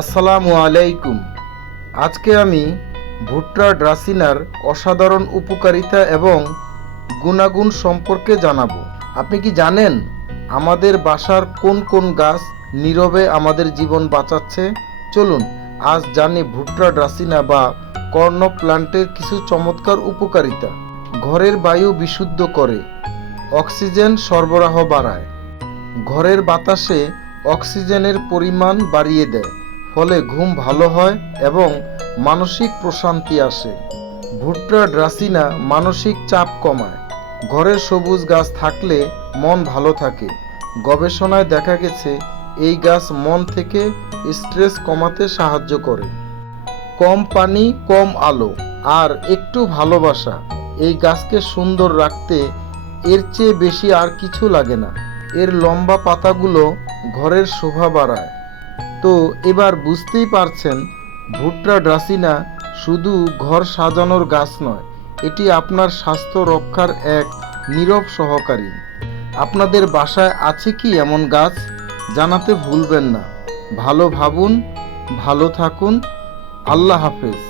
আসসালামু আলাইকুম। আজকে আমি ভুট্টা ড্রাসিনার অসাধারণ উপকারিতা এবং গুণাগুণ সম্পর্কে জানাবো। আপনি কি জানেন আমাদের বাসার কোন কোন গাছ নীরবে আমাদের জীবন বাঁচাচ্ছে? চলুন আজ জানি ভুট্টা ড্রাসিনা বা কর্ন প্লান্টের কিছু চমৎকার উপকারিতা। ঘরের বায়ু বিশুদ্ধ করে, অক্সিজেন সরবরাহ বাড়ায়, ঘরের বাতাসে অক্সিজেনের পরিমাণ বাড়িয়ে দেয়, ফলে ঘুম ভালো হয় এবং মানসিক প্রশান্তি আসে। ভুট্টা ড্রাসিনা মানসিক চাপ কমায়। ঘরের সবুজ গাছ থাকলে মন ভালো থাকে। গবেষণায় দেখা গেছে এই গাছ মন থেকে স্ট্রেস কমাতে সাহায্য করে। কম পানি, কম আলো আর একটু ভালোবাসা এই গাছকে সুন্দর রাখতে এর চেয়ে বেশি আর কিছু লাগে না। এর লম্বা পাতাগুলো ঘরের শোভা বাড়ায়। তো এবার বুঝতেই পারছেন ভুট্টা ড্রাসিনা শুধু ঘর সাজানোর গাছ নয়, এটি আপনার স্বাস্থ্য রক্ষার এক নীরব সহকারী। আপনাদের বাসায় আছে কি এমন গাছ? জানাতে ভুলবেন না। ভালো ভাবুন, ভালো থাকুন। আল্লাহ হাফেজ।